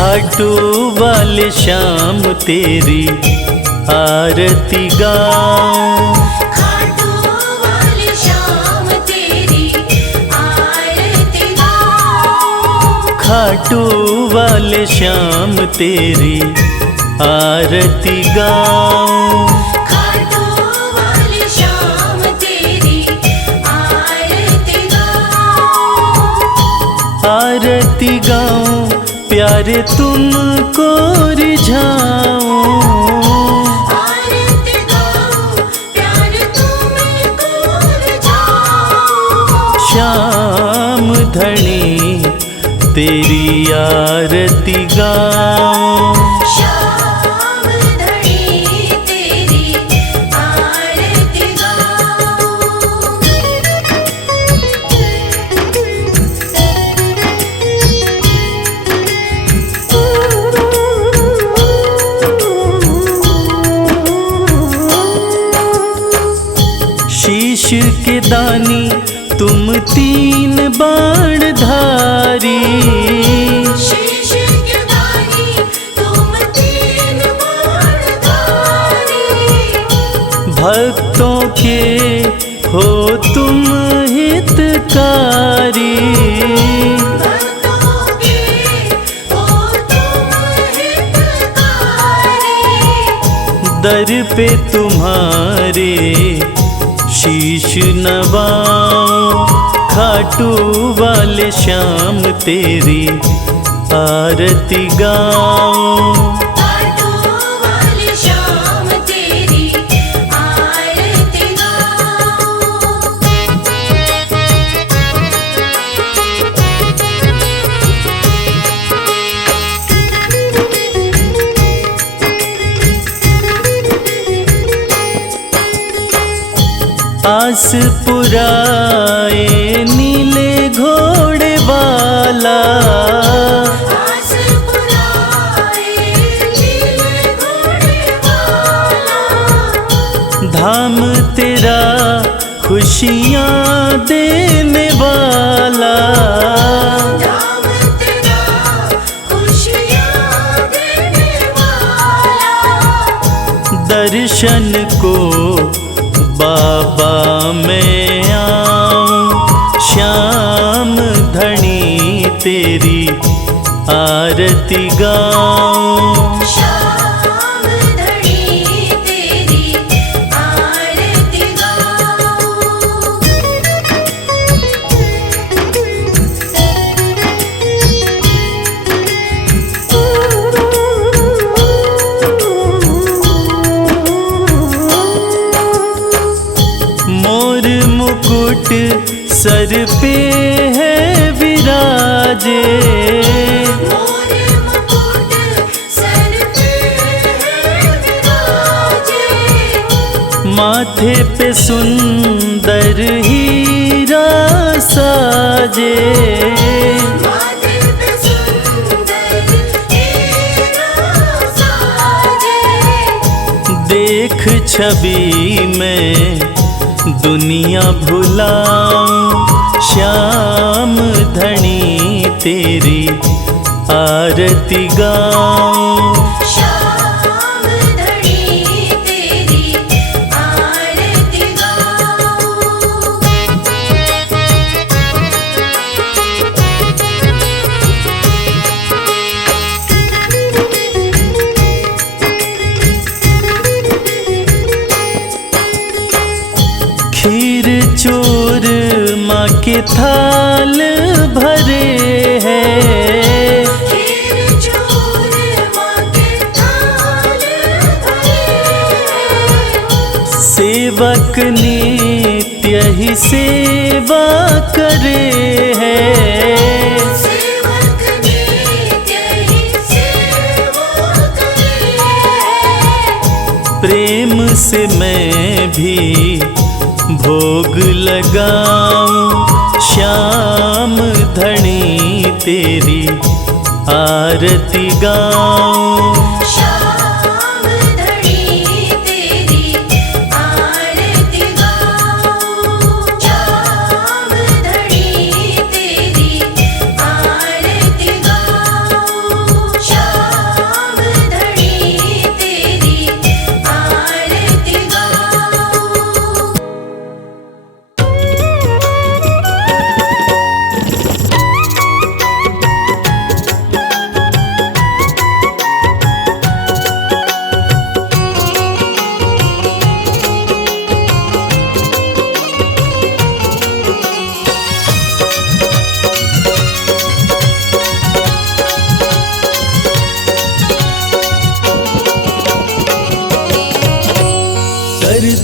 खाटू वाले श्याम तेरी आरती गाऊं, खाटू वाले श्याम तेरी आरती गाऊं, खाटू वाले श्याम तेरी आरती गाऊं, खाटू वाले श्याम तेरी आरती गाऊं, आरती गाऊं प्यारे तुमको रिझाऊं, आरती गाऊं प्यार तुमको रिझाऊं, श्याम धनी तेरी आरती गाऊं, श्याम धनी तेरी आरती गाऊं। शीश के दानी तुम तीन बाण धारी, शीश के दानी तुम तीन बाणधारी, भक्तों के हो तुम हितकारी, भक्तों के हो तुम हितकारी, दर पे तुम्हारे शीश नवाऊं, खाटू वाले श्याम तेरी आरती गाऊं, खाटू वाले श्याम तेरी आरती गाऊं। आस पुराए नीले घोड़े वाला, आस पुराए नीले घोड़े वाला, धाम तेरा खुशियाँ देने वाला, धाम तेरा खुशियाँ देने वाला, दर्शन को बाबा मैं आऊं, श्याम धनी तेरी आरती गाऊं, श्याम धनी तेरी आरती गाऊं। मोर मुकुट सर पे है विराजे, मोर मुकुट सर पे है विराजे, माथे पे सुंदर हीरा साजे, माथे पे सुंदर हीरा साजे, देख छवि में दुनिया भुलाऊं, श्याम धनी तेरी आरती गाऊं, श्याम धनी तेरी आरती गाऊं। खीर चूर माँ के थाल भरे हैं, खीर चूर माँ के थाल भरे हैं, सेवक नित्य ही सेवा करे हैं, सेवक नित्य ही सेवा करे हैं, प्रेम से मैं भी भोग लगाऊं, श्याम धनी तेरी आरती गाऊं, श्याम धनी तेरी आरती गाऊं, श्याम धनी तेरी आरती गाऊं।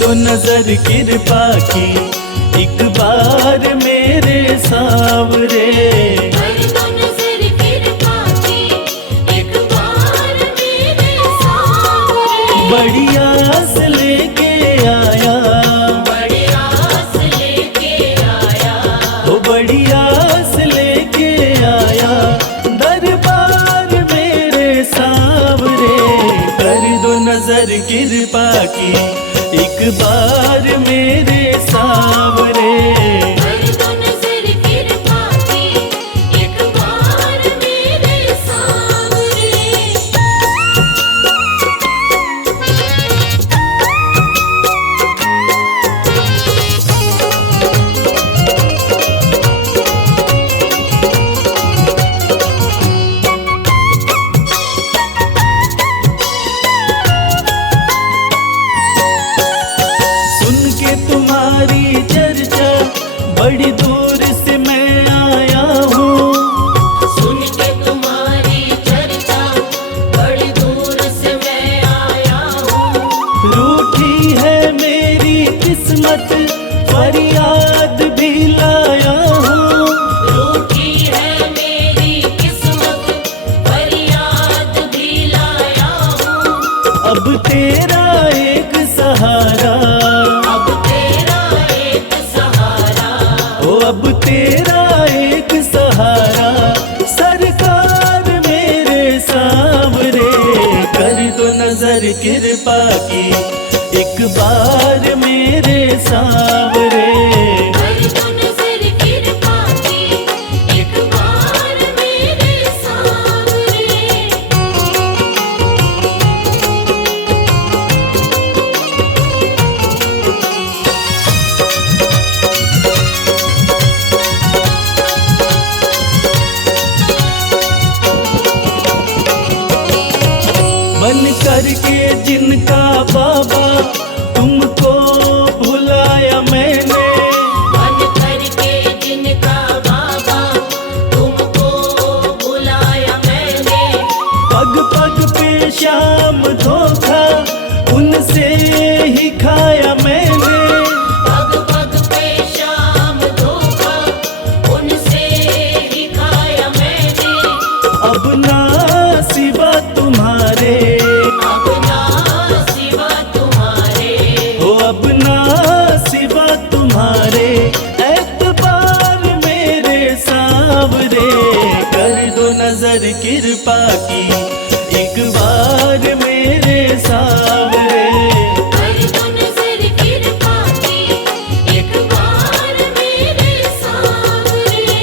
दो नजर कृपा की एक बार मेरे सावरे। कर दो नजर कृपा की एक बार मेरे सावरे। बड़ी आस लेके आया, बड़ी आस लेके आया, ओ बड़ी आस लेके आया दरबार मेरे सावरे। कर दो नजर कृपा की एक बार मेरे सावरे। कर दो नजर कृपा की एक बार मेरे सावरे। सुन के तुम्हारी चर्चा बड़ी दूर से मैं आया हूँ। सुन के तुम्हारी चर्चा बड़ी दूर से मैं आया हूँ। रूठी है मेरी किस्मत फरियाद भी लाया हूँ। रूठी है मेरी किस्मत फरियाद भी लाया हूँ। अब तेरा एक सहारा, अब तेरा एक सहारा, ओ अब तेरा एक सहारा सरकार मेरे सावरे। कर दो नजर कृपा की एक बार मेरे सावरे। कर दो नजर कृपा की एक बार मेरे सावरे। बन करके जिनका बाबा तुमको भुलाया मैंने। बन करके जिनका बाबा तुमको बुलाया मैंने। पग पग पे शाम धोखा उनसे ही खाया मैंने। पग पग पे शाम धोखा उनसे ही खाया मैंने। अब ना सिवा तुम्हारे, अब ना सिवा तुम्हारे, हो अब ना सिवा तुम्हारे एतबार मेरे सावरे। कर दो नजर कृपा की एक बार मेरे सावरे। कर दो नजर कृपा की एक बार मेरे सावरे।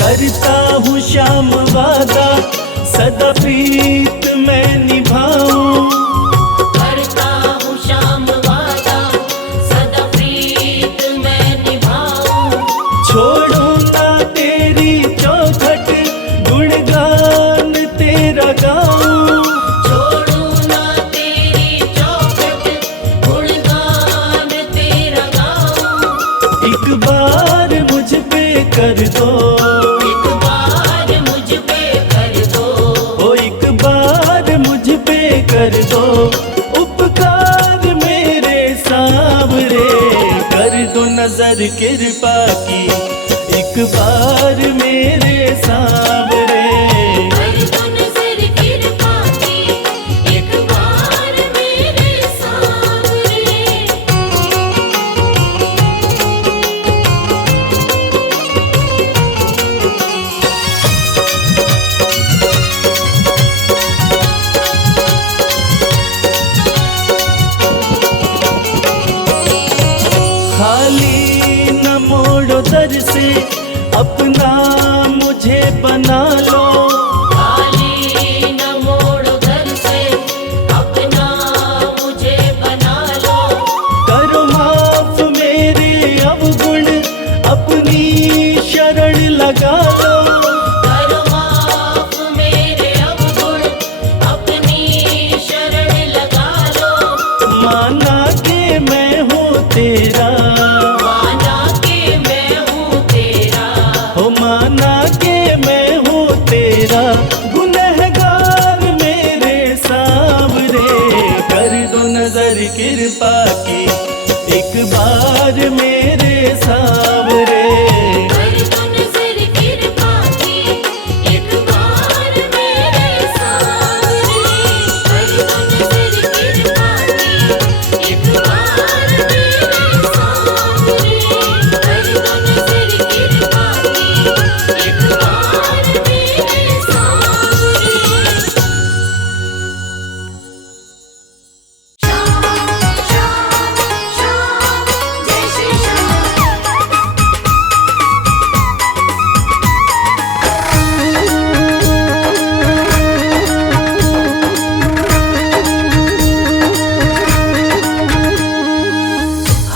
करता हूँ श्याम वादा सदा प्रीत मैं निभाऊं। करता हूँ श्याम वादा सदा प्रीत मैं निभाऊं। छोड़ू ना तेरी चौखट गुणगान तेरा गाऊं। छोड़ू ना तेरी चौखट गुणगान तेरा गाऊं। एक बार मुझ पे कर दो, एक बार मुझ पे कर दो। ओ एक बार मुझ पे कर दो उपकार मेरे सावरे। कर दो नजर कृपा की एक बार मेरे सावरे। कर दो नजर कृपा की एक बार मेरे सावरे। खाली न मोड़ो दर से अपना मुझे बना लो। खाली न मोड़ो घर से अपना मुझे बना लो। करो माफ मेरे अवगुण अपनी शरण लगा लो। करो माफ मेरे अवगुण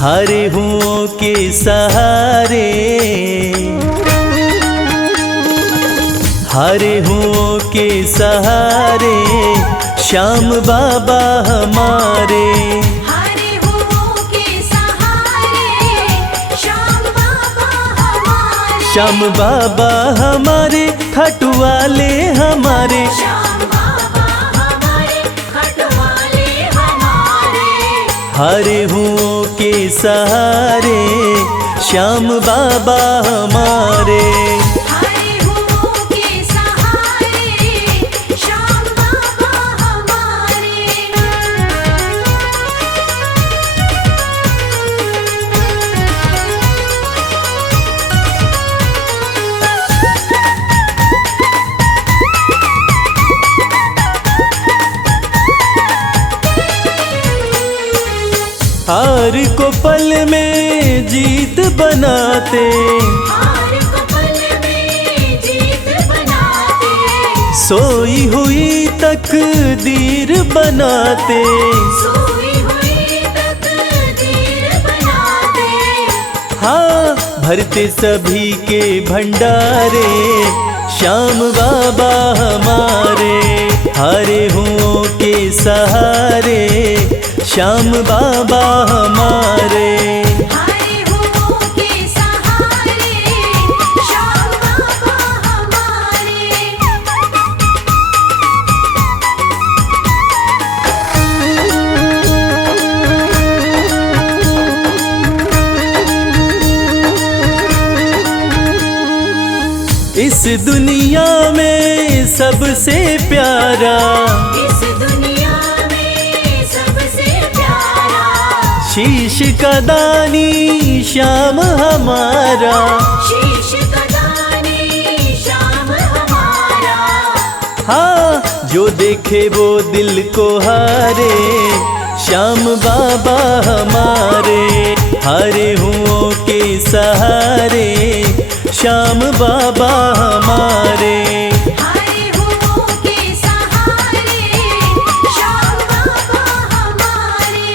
हारे हुओं के सहारे, हारे हुओं के सहारे श्याम बाबा हमारे। हारे हुओं के सहारे श्याम बाबा हमारे। श्याम बाबा हमारे खाटू वाले हमारे। श्याम बाबा हमारे खटवाले हमारे। हारे हुओं के सहारे श्याम बाबा हमारे। हारे हुओं के सहारे श्याम बाबा हमारे। हार को पल में जीत बनाते, हार को पल में जीत बनाते। सोई हुई तकदीर बनाते। सोई हुई तकदीर बनाते। हाँ भरते सभी के भंडारे श्याम बाबा हमारे। हारे हुओं के सहारे श्याम बाबा हमारे। हारे हुओं के सहारे श्याम बाबा हमारे। इस दुनिया में सबसे प्यारा, इस दुनिया में सबसे प्यारा शीश का दानी श्याम हमारा। शीश का दानी श्याम हमारा। हाँ जो देखे वो दिल को हारे श्याम बाबा हमारे। हारे हुओं के सहारे श्याम बाबा हमारे। हारे हुओं के सहारे श्याम बाबा हमारे।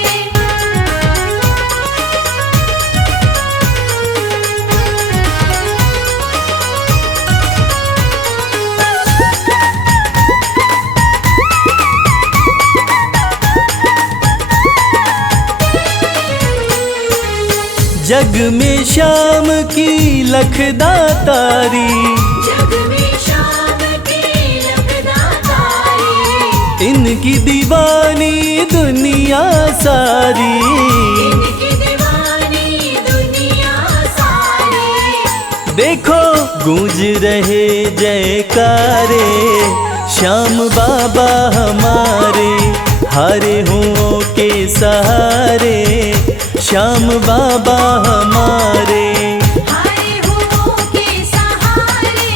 जग में श्याम की लखदातारी, जग में श्याम की लखदातारी। इनकी दीवानी दुनिया सारी। इनकी दीवानी दुनिया सारी। देखो गूंज रहे जयकारे श्याम बाबा हमारे। हारे हुओं के सहारे श्याम बाबा हमारे। हारे हुओं के सहारे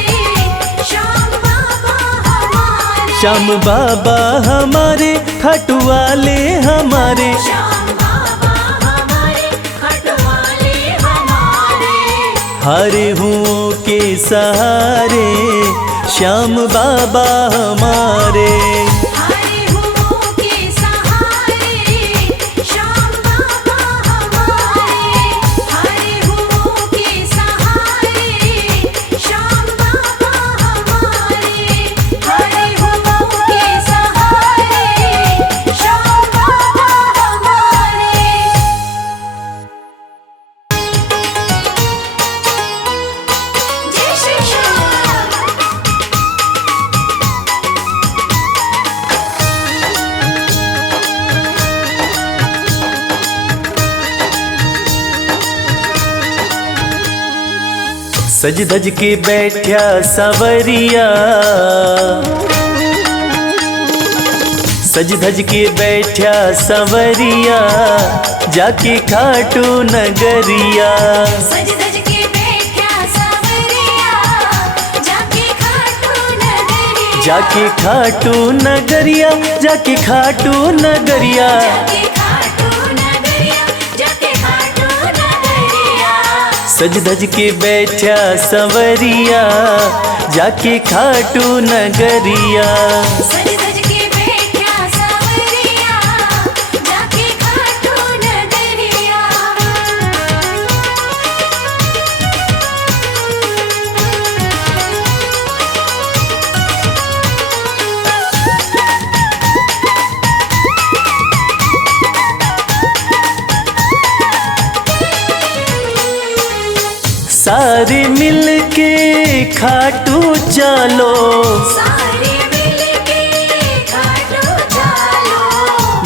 श्याम बाबा हमारे। श्याम बाबा हमारे खाटू वाले हमारे। श्याम बाबा हमारे खटवाले हमारे। हारे हुओं के सहारे श्याम बाबा हमारे। हारे हुओं के सहारे श्याम बाबा हमारे। हारे हुओं के सहारे श्याम बाबा हमारे। हारे हुओं के सहारे श्याम बाबा हमारे। जय श्री श्याम। सज धज के बैठा सवरिया, सज धज के बैठा सवरिया जाके खाटू नगरिया। सज धज के बैठा सवरिया जाके खाटू नगरिया। जाके खाटू नगरिया, जाके खाटू नगरिया। जाके खाटू नगरिया। जाके खाटू नगरिया। सज धज के बैठा सवरिया जाके खाटू नगरिया। सज धज के बैठा सवरिया जाके खाटू नगरिया। सारे मिलके खाटू चलो, सारे मिलके खाटू चलो,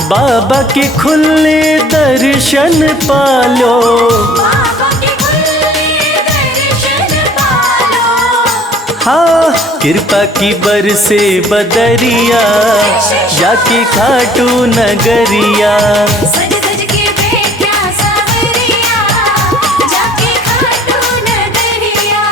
बाबा के खुले दर्शन पालो। बाबा के खुले दर्शन पालो। हाँ, कृपा की बरसे बदरिया, जाके खाटू नगरिया। सज सज के बैठा सावरिया, जाके खाटू नगरिया।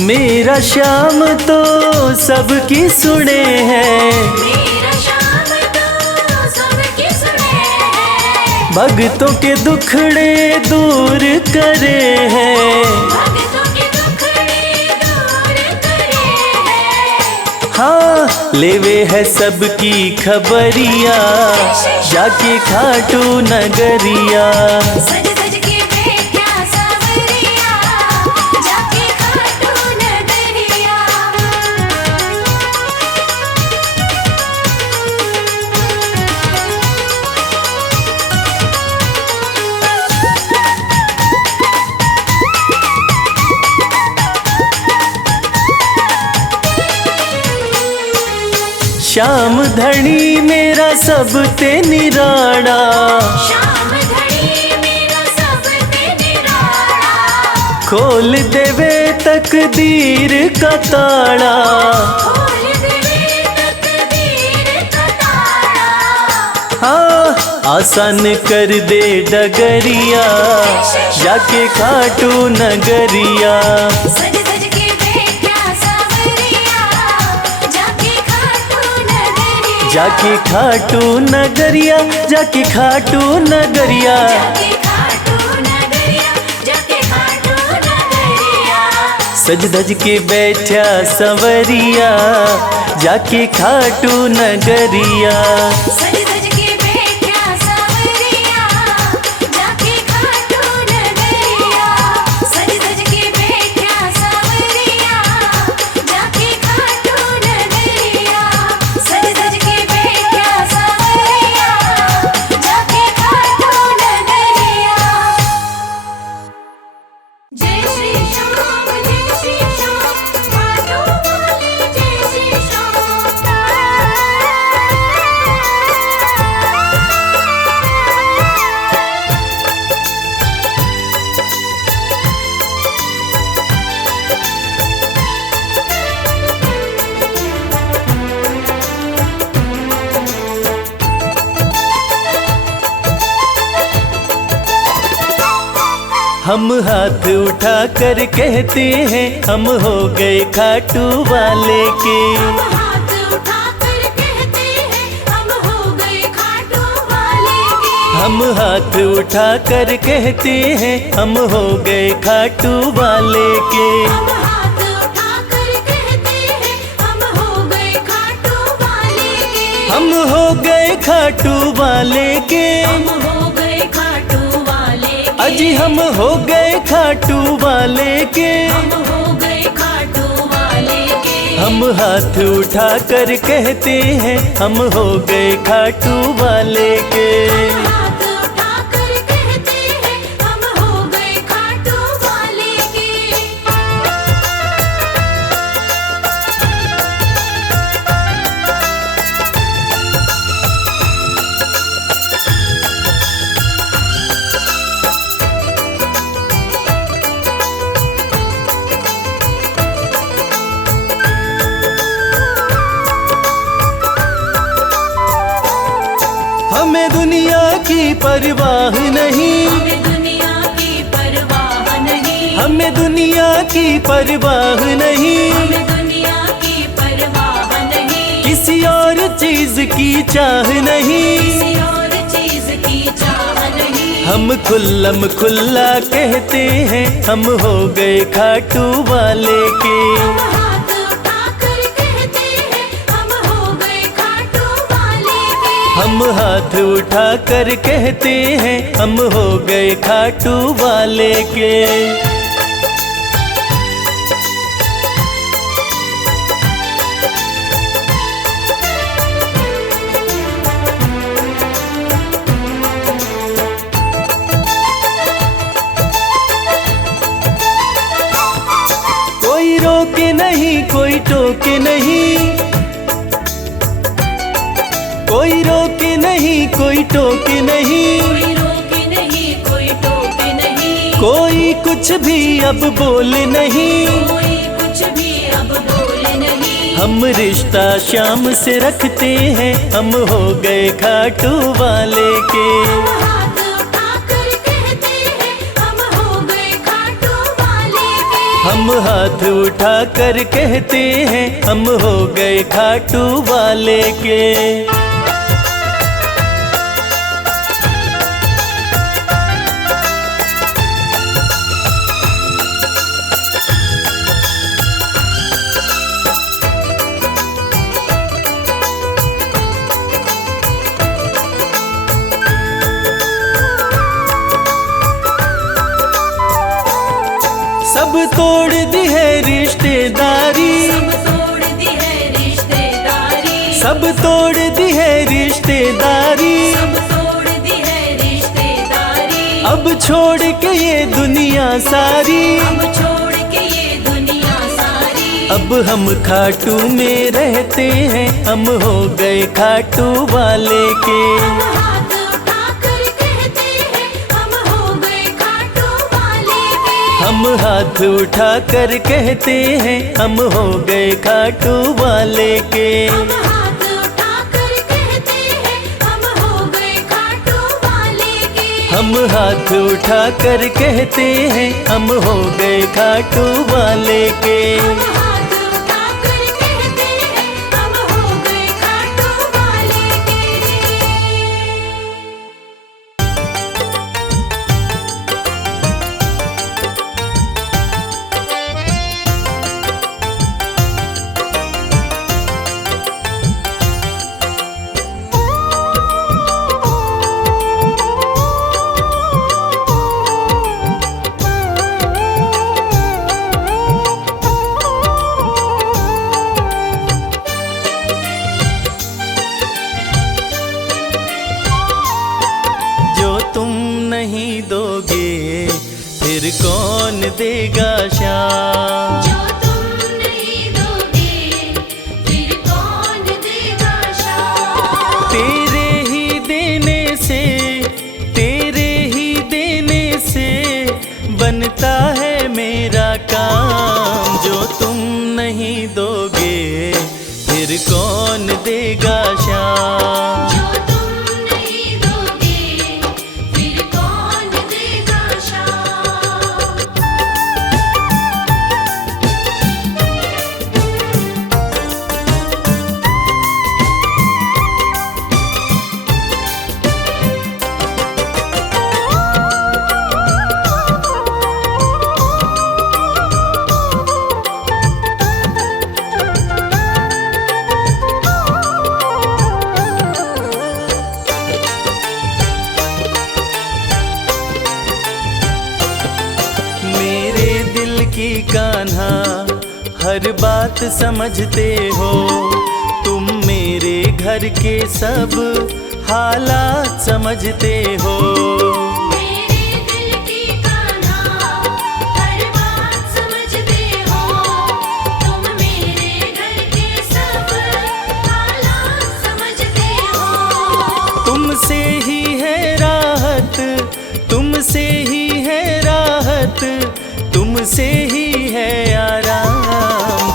मेरा श्याम तो सबकी सुने हैं, मेरा श्याम तो सबकी सुने हैं, भक्तों के दुखड़े दूर करे हैं। भक्तों के दुखड़े दूर करे हैं। हाँ, लेवे है सबकी खबरिया, जाके खाटू नगरिया। सज सज के बैठा सावरिया, जाके खाटू नगरिया। श्याम धनी मेरा सब ते निराड़ा, श्याम धनी मेरा सब ते निराला, खोल देवे तकदीर का ताड़ा। खोल देवे तकदीर का ताला। हाँ, आसान कर दे डगरिया, जाके खाटू नगरिया। सज सज के बैठा सावरिया, जाके खाटू नगरिया। जाके खाटू नगरिया, जाके खाटू नगरिया। जाके खाटू नगरिया, जाके खाटू नगरिया। सज धज के बैठा संवरिया, जाके खाटू नगरिया। सज सज के बैठा सावरिया, जाके खाटू नगरिया। सज सज के बैठा सावरिया, जाके खाटू नगरिया। सज सज के बैठा सावरिया, जाके खाटू नगरिया। जय श्री श्याम, जय श्री श्याम, खाटू वाले जय श्री श्याम। हम हाथ उठा कर कहते हैं, हम हो गए खाटू वाले के। हम हाथ उठाकर कहते हैं, हम हो गए खाटू वाले के। हम हाथ उठा कर कहते हैं, हम हो गए खाटू वाले के। हम हाथ उठाकर कहते हैं, हम हो गए खाटू वाले के। हम हो गए खाटू वाले के। हम हो गए खाटू वाले के। अजी हम हो गए खाटू वाले के। हम हो गए खाटू वाले के। हम हाथ उठा कर कहते हैं, हम हो गए खाटू वाले के। हम हाथ उठाकर कहते हैं, हम हो गए खाटू वाले के। हमें दुनिया की परवाह नहीं, हमें दुनिया की परवाह नहीं। हमें दुनिया की परवाह नहीं। हमें दुनिया की परवाह नहीं। किसी और चीज की चाह नहीं। किसी और चीज की चाह नहीं। हम खुल्लम खुल्ला कहते हैं, हम हो गए खाटू वाले के। हम हाथ उठाकर कहते हैं, हम हो गए खाटू वाले के। हम हाथ उठा कर कहते हैं, हम हो गए खाटू वाले के। टोके नहीं, कोई रोके नहीं, कोई टोके नहीं, कोई रोके नहीं, कोई टोके नहीं, कोई कुछ भी अब बोले नहीं, कोई कुछ भी अब बोले नहीं। हम रिश्ता शाम से रखते हैं, हम हो गए खाटू वाले के। हम हाथ उठाकर कहते हैं, हम हो गए खाटू वाले के। हम हाथ उठाकर कहते हैं, हम हो गए खाटू वाले के। सब तोड़ दी है रिश्तेदारी, सब तोड़ दी है रिश्तेदारी, सब तोड़ दी है रिश्तेदारी, सब तोड़ दी है रिश्तेदारी। अब छोड़ के ये दुनिया सारी, अब छोड़ के ये दुनिया सारी। अब हम खाटू में रहते हैं, हम हो गए खाटू वाले के। हम हाथ उठाकर कहते हैं, हम हो गए खाटू वाले के। हम हाथ उठाकर कहते हैं, हम हो गए खाटू वाले के। हम हाथ उठाकर कहते हैं, हम हो गए खाटू वाले के। हम हाथ उठाकर कहते हैं, हम हो गए खाटू वाले के। हम हाथ उठाकर कहते हैं, हम हो गए खाटू वाले के। जो तुम नहीं दोगे फिर कौन देगा शाम, जो तुम नहीं दोगे, फिर कौन देगा शाम। तेरे ही देने से, तेरे ही देने से बनता है मेरा काम। जो तुम नहीं दोगे फिर कौन देगा शाम, जो तुम नहीं दोगे, फिर कौन देगा शाम। मेरे दिल की कान्हा हर बात समझते हो, तुम मेरे घर के सब हालात समझते हो। मेरे दिल की कान्हा हर बात समझते हो, तुम मेरे घर के सब हालात समझते हो। तुमसे ही है राहत, तुमसे ही है राहत, तुमसे ही है आराम।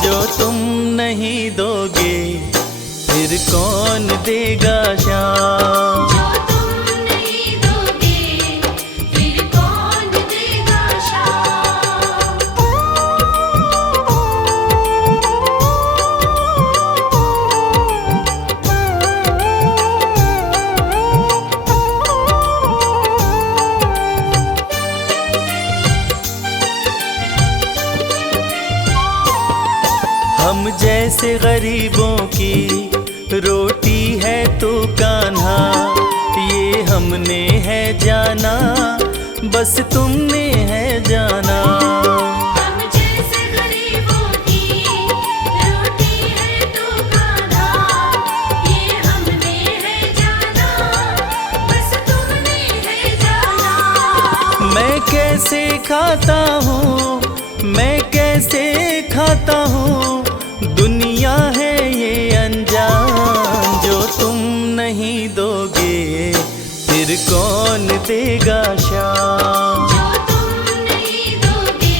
जो तुम नहीं दोगे फिर कौन देगा शाम, जो तुम नहीं दोगे, फिर कौन देगा शाम। हम जैसे गरीबों की रोटी है तो कान्हा, ये हमने है जाना, बस तुमने है जाना। हम जैसे गरीबों की रोटी है तो कान्हा, ये हमने है जाना, बस तुमने है जाना। मैं कैसे खाता हूँ, मैं कैसे खाता हूँ, फिर कौन देगा श्याम। जो तुम नहीं दोगे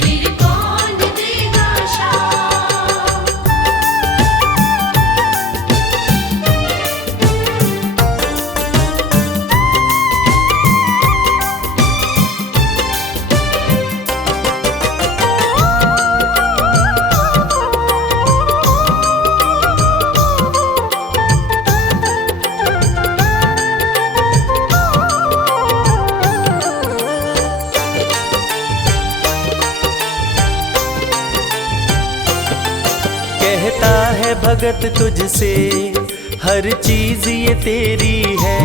फिर कौन देगा श्याम। कहता है भगत तुझसे हर चीज ये तेरी है,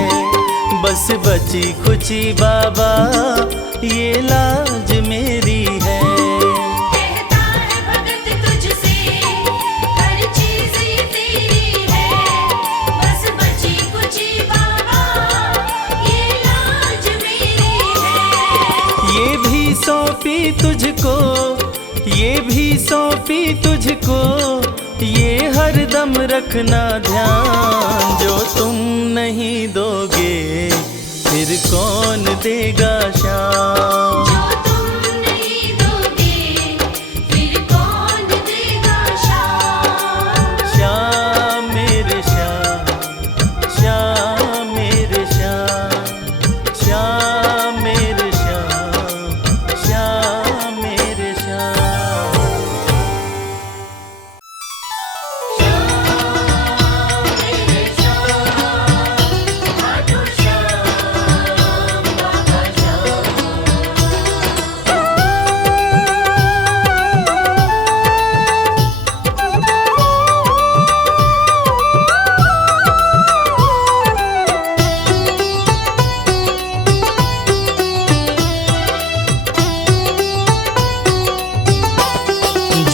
बस बची खुची बाबा ये लाज मेरी है। कहता है भगत तुझसे हर चीज ये तेरी है, बस बची कुची बाबा ये लाज मेरी है। ये भी सौंपी तुझको, ये भी सौंपी तुझको, ये हर दम रखना ध्यान। जो तुम नहीं दोगे फिर कौन देगा श्याम। जो तुम नहीं दोगे फिर कौन देगा श्याम। श्याम मेरे श्याम, श्याम मेरे श्याम, श्याम मेरे श्याम, श्याम मेरे श्याम।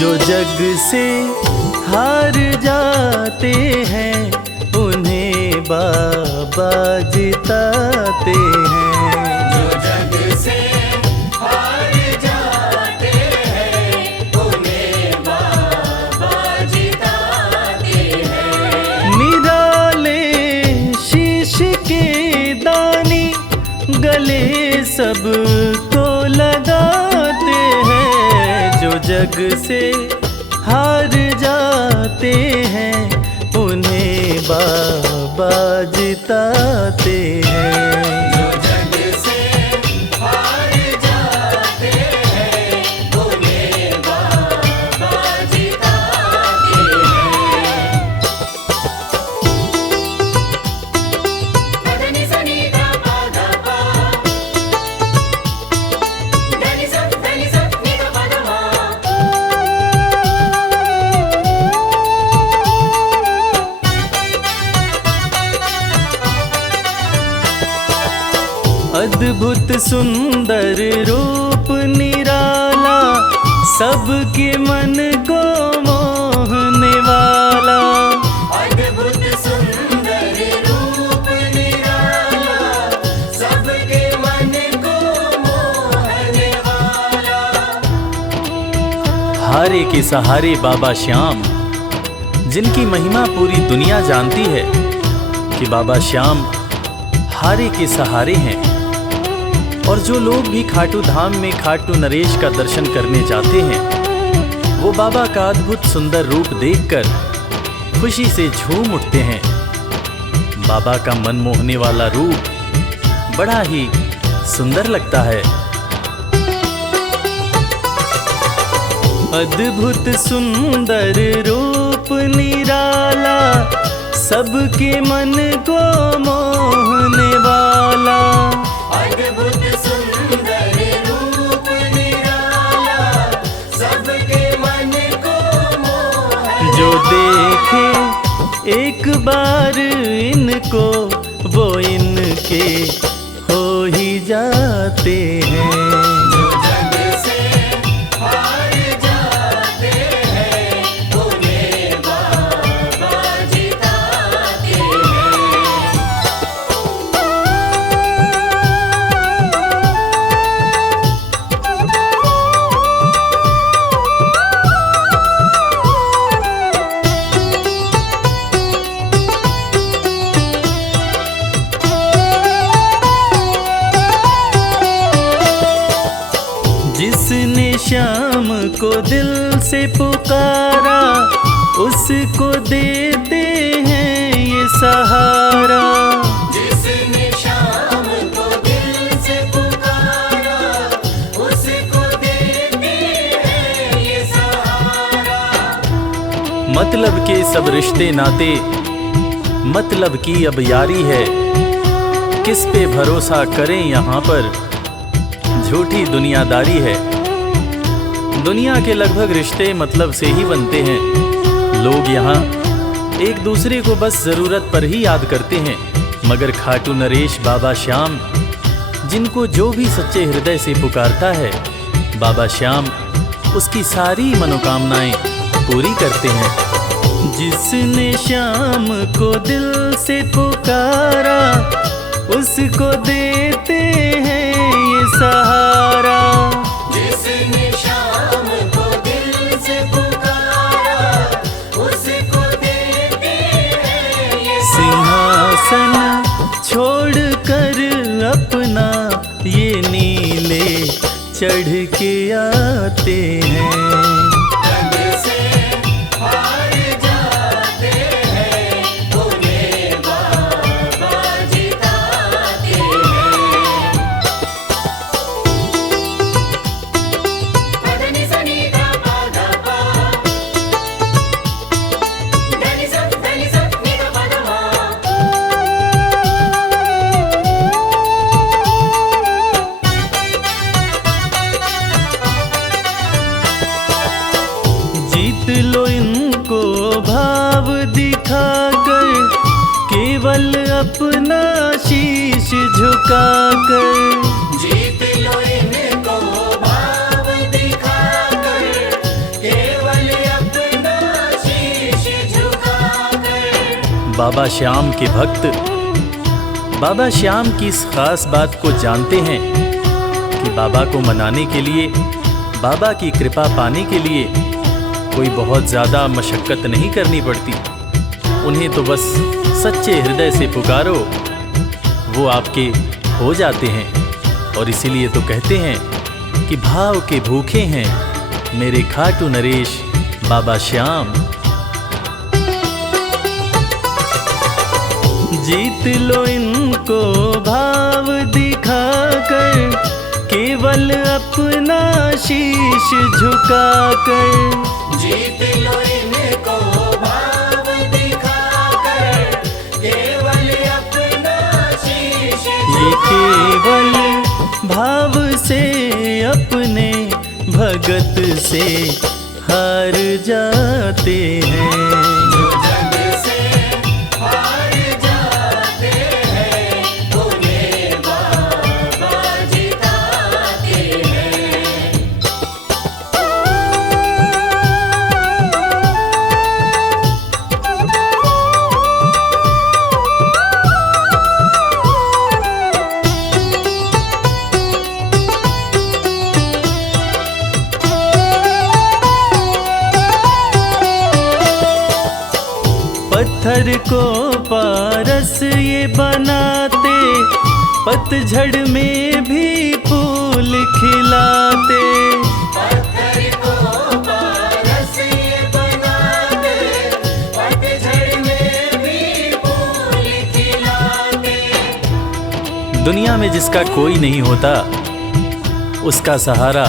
जो जग से हार जाते हैं उन्हें बाबा जिताते हैं। जो जग से हार जाते हैं उन्हें बाबा जिताते हैं। निराले शीश के दानी गले सबको लगाते हैं। जो जग से हार जाते हैं उन्हें बाबा जिताते हैं। जो जग से हार जाते हैं उन्हें बाबा जिताते हैं। धनी सनी धा पा धा पा, धनी सा नि धा पा धा मा। अद्भुत सुंदर रूप निराला, सबके मन को मोहने वाला। अद्भुत सुंदर रूप निराला, सबके मन को मोहने वाला। हारे के सहारे बाबा श्याम, जिनकी महिमा पूरी दुनिया जानती है कि बाबा श्याम हारे के सहारे हैं। और जो लोग भी खाटू धाम में खाटू नरेश का दर्शन करने जाते हैं, वो बाबा का अद्भुत सुंदर रूप देखकर खुशी से झूम उठते हैं। बाबा का मन मोहने वाला रूप बड़ा ही सुंदर लगता है। अद्भुत सुंदर रूप निराला, सबके मन को मोहने वाला। अद्भुत सुंदर रूप निराला, सबके मन को मोहने। जो देखे एक बार इनको, वो इनके हो ही जाते हैं। जो जग से हार जाते हैं उन्हें बाबा जिताते हैं। को दिल से पुकारा, उसको देते हैं ये सहारा। जिसने शाम को दिल से पुकारा, उसको देते हैं ये सहारा। मतलब के सब रिश्ते नाते, मतलब की अब यारी है। किस पे भरोसा करें यहाँ पर, झूठी दुनियादारी है। दुनिया के लगभग रिश्ते मतलब से ही बनते हैं। लोग यहाँ एक दूसरे को बस जरूरत पर ही याद करते हैं, मगर खाटू नरेश बाबा श्याम, जिनको जो भी सच्चे हृदय से पुकारता है, बाबा श्याम उसकी सारी मनोकामनाएं पूरी करते हैं। जिसने श्याम को दिल से पुकारा, उसको देते हैं ये सहारा। जिसने शाम को दिल से पुकारा, उसको देते हैं ये सिंहासन छोड़कर अपना ये नीले चढ़ के आते हैं। जग से हार जाते हैं, उन्हें बाबा जिताते हैं। पदनी सनी धा पा धा पा, धनी सा नि धा पा धा मा। जीत लो इनको भाव दिखाकर, केवल अपना शीश झुकाकर। जीत लो इनको भाव दिखाकर, केवल अपना शीश झुकाकर। बाबा श्याम के भक्त बाबा श्याम की इस खास बात को जानते हैं कि बाबा को मनाने के लिए, बाबा की कृपा पाने के लिए कोई बहुत ज़्यादा मशक्क़त नहीं करनी पड़ती। उन्हें तो बस सच्चे हृदय से पुकारो, वो आपके हो जाते हैं। और इसीलिए तो कहते हैं कि भाव के भूखे हैं मेरे खाटू नरेश बाबा श्याम। जीत लो इनको भाव दिखाकर, केवल अपना शीश झुकाकर। जीत लो इनको भाव दिखाकर, केवल अपना शीश ये केवल भाव से अपने भगत से हार जाते हैं। जो जग से हार जाते हैं, उन्हें बाबा जिताते हैं। पत्थर को पारस ये बनाते, पतझड़ में भी फूल खिलाते। पत्थर को पारस ये बनाते, पतझड़ में भी फूल खिलाते। दुनिया में जिसका कोई नहीं होता, उसका सहारा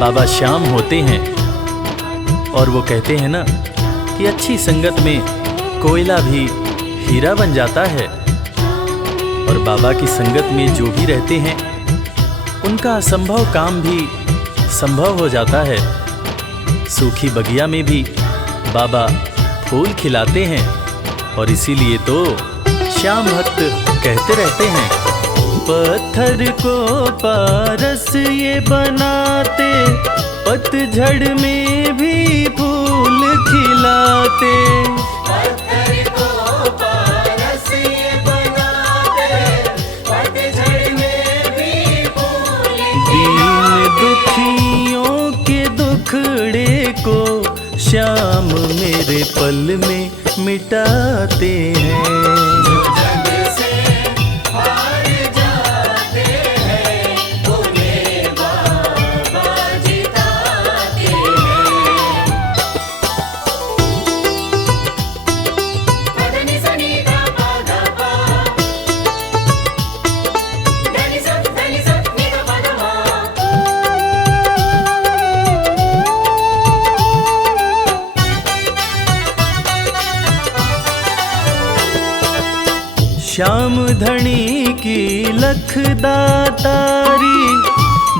बाबा श्याम होते हैं। और वो कहते हैं ना कि अच्छी संगत में कोयला भी हीरा बन जाता है। और बाबा की संगत में जो भी रहते हैं, उनका असंभव काम भी संभव हो जाता है। सूखी बगिया में भी बाबा फूल खिलाते हैं। और इसीलिए तो श्याम भक्त कहते रहते हैं, पत्थर को पारस ये बनाते, पतझड़ में भी फूल खिलाते। पत्थर को पारस ये बनाते, पतझड़ में भी फूल दीन दुखियों के दुखड़े को श्याम मेरे पल में मिटाते हैं। जग से हार जाते हैं, उन्हें बाबा जिताते श्याम धनी की लखदातारी,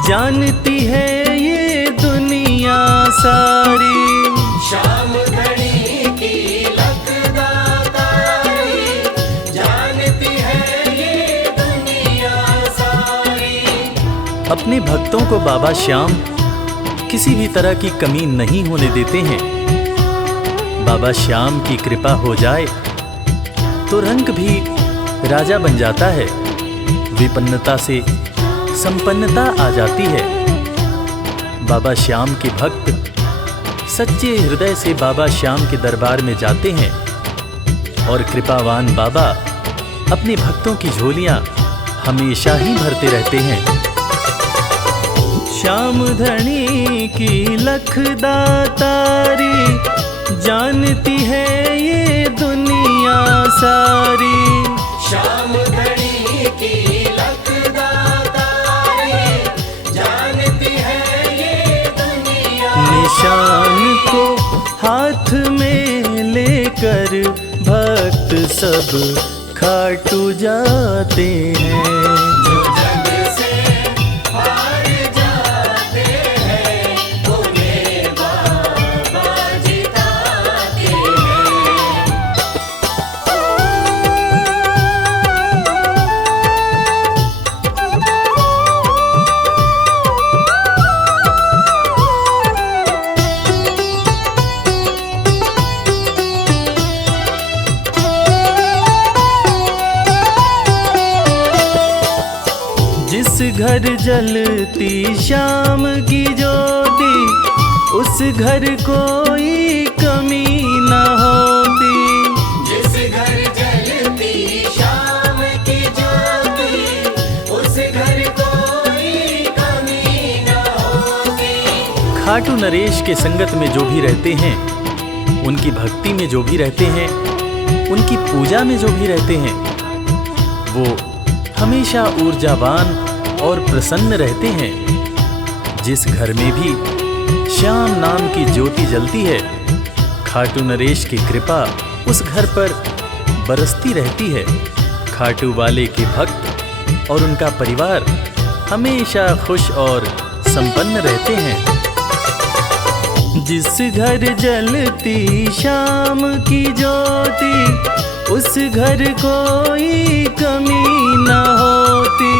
जानती है ये दुनिया सारी। श्याम धनी की लखदातारी, जानती है ये दुनिया सारी। अपने भक्तों को बाबा श्याम किसी भी तरह की कमी नहीं होने देते हैं। बाबा श्याम की कृपा हो जाए तो रंग भी राजा बन जाता है, विपन्नता से संपन्नता आ जाती है। बाबा श्याम के भक्त सच्चे हृदय से बाबा श्याम के दरबार में जाते हैं और कृपावान बाबा अपने भक्तों की झोलियां हमेशा ही भरते रहते हैं। श्याम धनी की लखदातारी, जानती है ये दुनिया सारी। श्याम धनी की लखदातारी, जानती है ये दुनिया। निशान को हाथ में लेकर भक्त सब खाटू जाते हैं। जो जग से हार जाते हैं, उन्हें बाबा जिताते हैं। जिस घर जलती श्याम की ज्योति, उस घर कोई कमी न होती। जिस घर जलती श्याम की ज्योति, उस घर कोई कमी न होती। खाटू नरेश के संगत में जो भी रहते हैं, उनकी भक्ति में जो भी रहते हैं, उनकी पूजा में जो भी रहते हैं, वो हमेशा ऊर्जावान और प्रसन्न रहते हैं। जिस घर में भी श्याम नाम की ज्योति जलती है, खाटू नरेश की कृपा उस घर पर बरसती रहती है। खाटू वाले के भक्त और उनका परिवार हमेशा खुश और संपन्न रहते हैं। जिस घर जलती श्याम की ज्योति, उस घर कोई कमी न होती।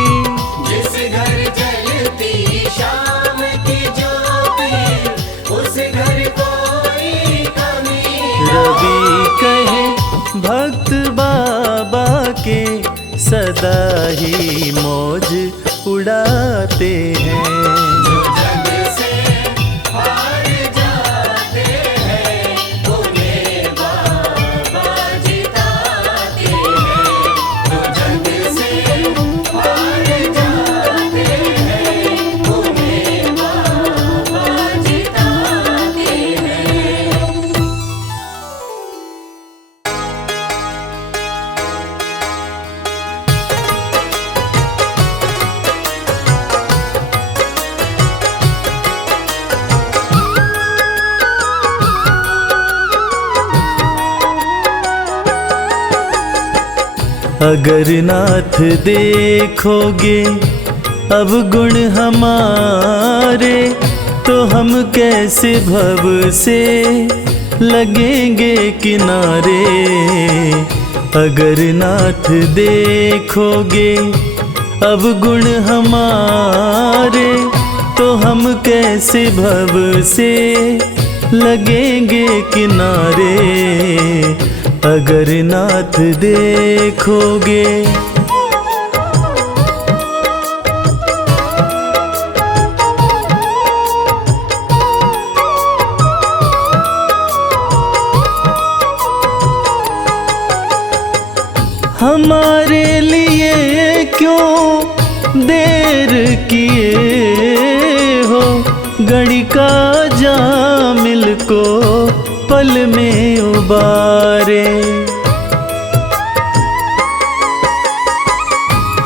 जिस घर जलती श्याम की ज्योति, उस घर कोई कमी न रवि कहे भक्त बाबा के, सदा ही मौज उड़ाते हैं। जो जग से हार जाते हैं, उन्हें बाबा जिताते हैं। जो जग से हार जाते हैं, उन्हें बाबा जिताते हैं। अगर नाथ देखोगे अब गुण हमारे, तो हम कैसे भव से लगेंगे किनारे। अगर नाथ देखोगे अब गुण हमारे, तो हम कैसे भव से लगेंगे किनारे। अगर नाथ देखोगे हमारे लिए क्यों देर किए हो, गणिका जामिल को पल में उबारे।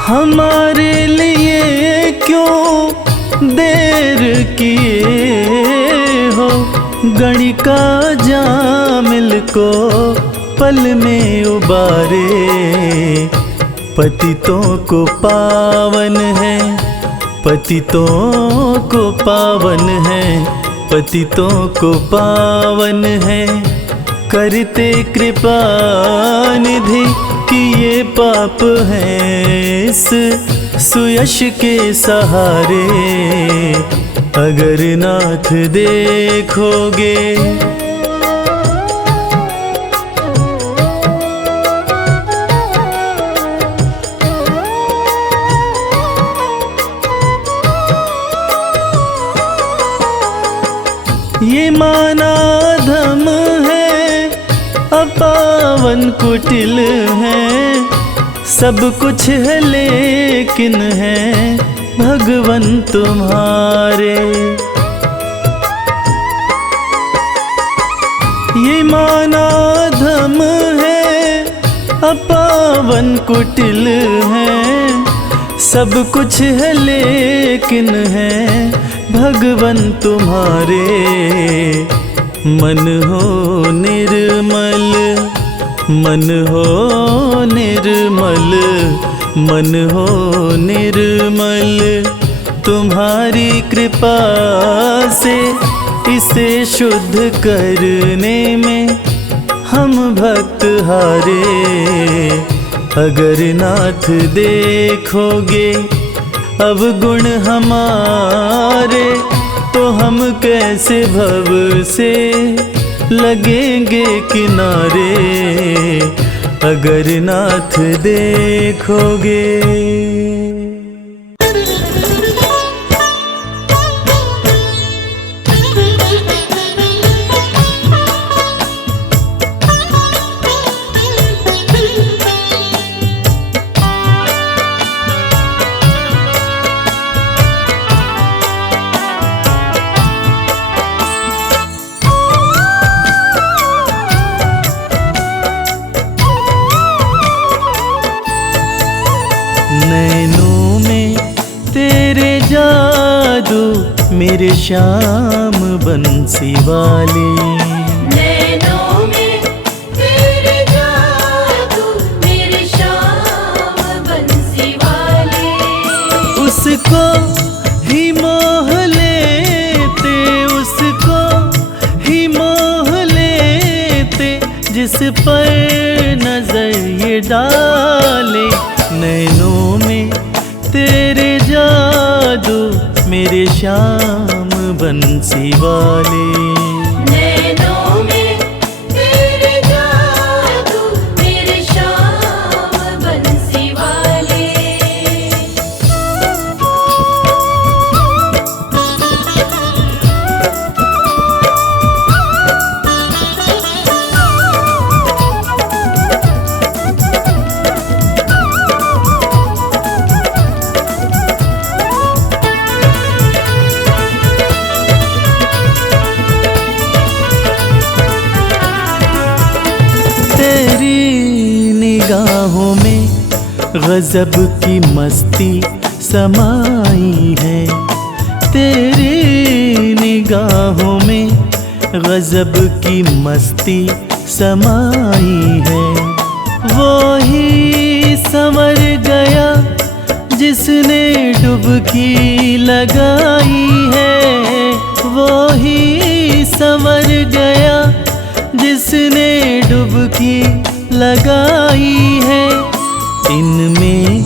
हमारे लिए क्यों देर किए हो, गणिका जामिल को पल में उबारे। पतितों को पावन है, पतितों को पावन है, पतितों को पावन है। करते कृपा निधि कि ये पाप हैं इस सुयश के सहारे। अगर नाथ देखोगे ये माना धम है, अपावन कुटिल है। सब कुछ है लेकिन है भगवन तुम्हारे। ये माना धम है, अपावन कुटिल है। सब कुछ है लेकिन है भगवन तुम्हारे। मन हो निर्मल, मन हो निर्मल, मन हो निर्मल। तुम्हारी कृपा से इसे शुद्ध करने में हम भक्त हारे। अगर नाथ देखोगे अब गुण हमारे, तो हम कैसे भव से लगेंगे किनारे। अगर नाथ देखोगे नैनों में तेरे जादू मेरे श्याम बंसी वाले। नैनों में तेरे जादू मेरे श्याम बंसी वाले। उसको ही मोह लेते, उसको ही मोह लेते, जिस पर नजर ये डाले। नैनों में तेरे जादू मेरे श्याम बंसी वाले। नैनों में तेरे जादू मेरे श्याम बंसी वाले। निगाहों में गजब की मस्ती समाई है। तेरी निगाहों में गजब की मस्ती समाई है। वो ही संवर गया जिसने डुबकी लगाई है। वो ही संवर गया जिसने डुबकी लगाई है। इनमें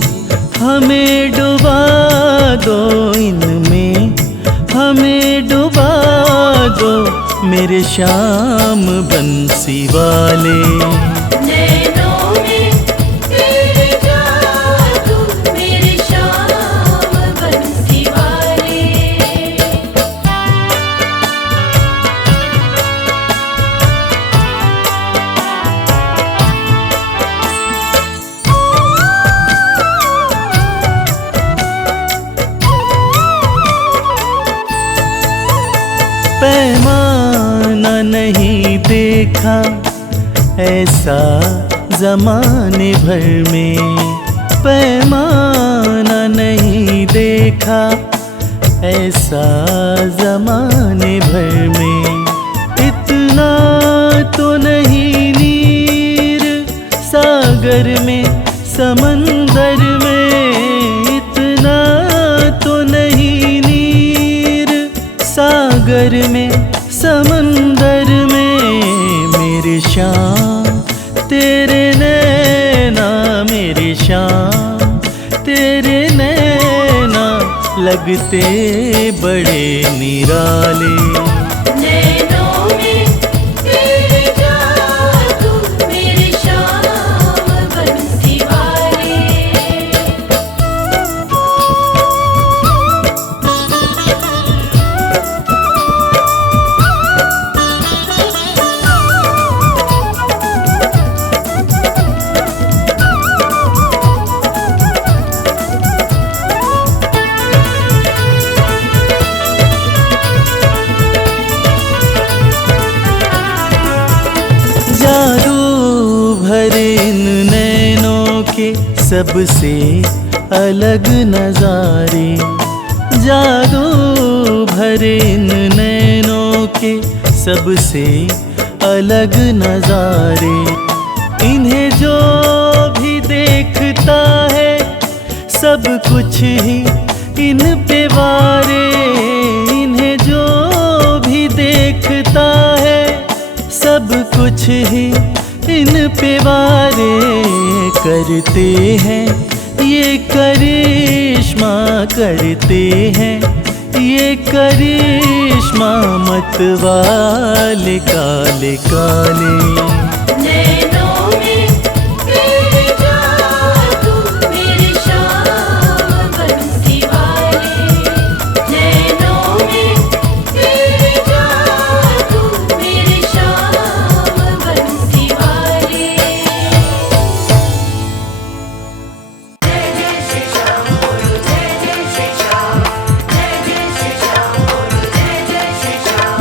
हमें डुबा दो, इनमें हमें डुबा दो, मेरे श्याम बंसी वाले। नैनों में तेरे जादू मेरे श्याम बंसी वाले। पैमाना नहीं देखा ऐसा जमाने भर में। पैमाना नहीं देखा ऐसा जमाने भर में। इतना तो नहीं नीर सागर में समंदर श्याम तेरे नैना, मेरे श्याम तेरे नैना लगते बड़े निराले। नैनों में तेरे जादू, मेरे श्याम बंसी वाले। जादू भरे इन नैनों के सबसे अलग नजारे, जादू भरे इन नैनों के सबसे अलग नजारे। इन्हें जो भी देखता है सब कुछ ही इन पे वारे, इन्हें जो भी देखता है सब कुछ ही इन पे वारे। करते हैं ये करिश्मा, करते हैं ये करिश्मा मतवाले काले काले। नैनों में तेरे जादू, मेरे श्याम बंसी वाले। नैनों में तेरे जादू, मेरे श्याम बंसी वाले। जय जय श्री श्याम बोलो, जय जय श्री श्याम, जय जय श्री श्याम बोलो, जय जय श्री श्याम।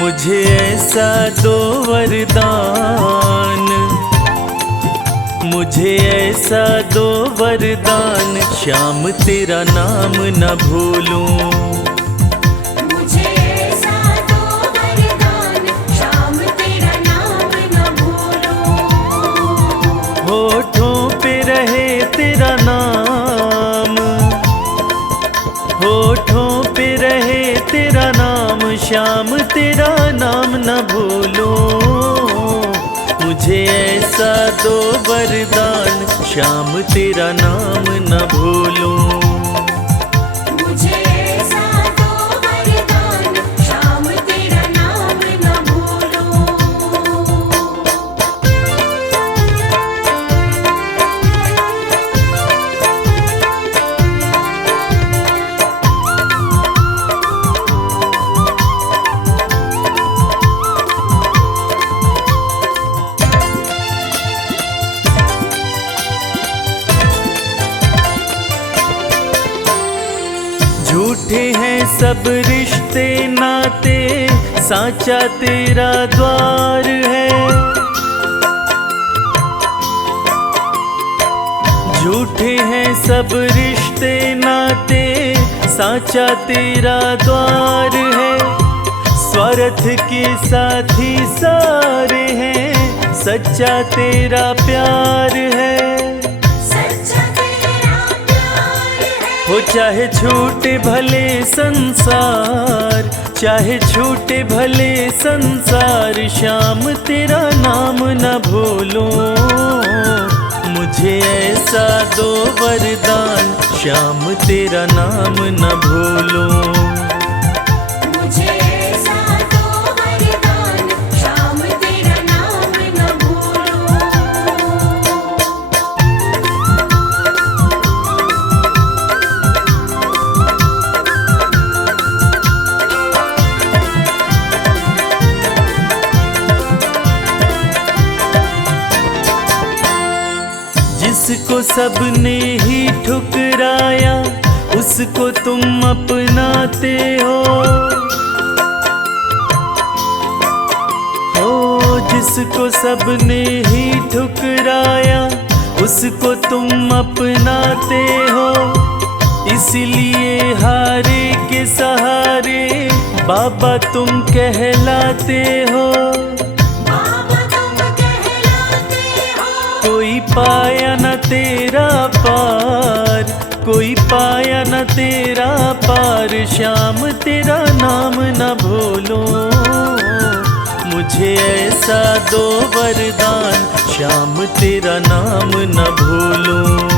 मुझे ऐसा दो वरदान, मुझे ऐसा दो वरदान, श्याम तेरा नाम न भूलूं। मुझे ऐसा दो वरदान, श्याम तेरा नाम न भूलूं। होठों पे रहे तेरा नाम, होठों पे रहे तेरा नाम, श्याम तेरा नाम न भूलूं। मुझे ऐसा दो वरदान, श्याम तेरा नाम न भूलूं। मुझे ऐसा दो वरदान, श्याम तेरा नाम न भूलूं। झूठे हैं सब रिश्ते नाते, साचा तेरा द्वार है। झूठे हैं सब रिश्ते नाते, साचा तेरा द्वार है। स्वार्थ के साथी सारे हैं, सच्चा तेरा प्यार है। सच्चा तेरा प्यार है। हो चाहे छूटे भले संसार, चाहे छूटे भले संसार, श्याम तेरा नाम न भूलूं। मुझे ऐसा दो वरदान, श्याम तेरा नाम न भूलूं। मुझे ऐसा दो वरदान, श्याम तेरा नाम न भूलूं। जिसको सबने ही ठुकराया, उसको तुम अपनाते हो। जिसको सबने ही ठुकराया, उसको तुम अपनाते हो। इसलिए हारे के सहारे बाबा तुम कहलाते हो। बाबा तुम कहलाते कोई पाया न तेरा पार, कोई पाया न तेरा पार, श्याम तेरा नाम न भूलूं। मुझे ऐसा दो वरदान, श्याम तेरा नाम न भूलूं।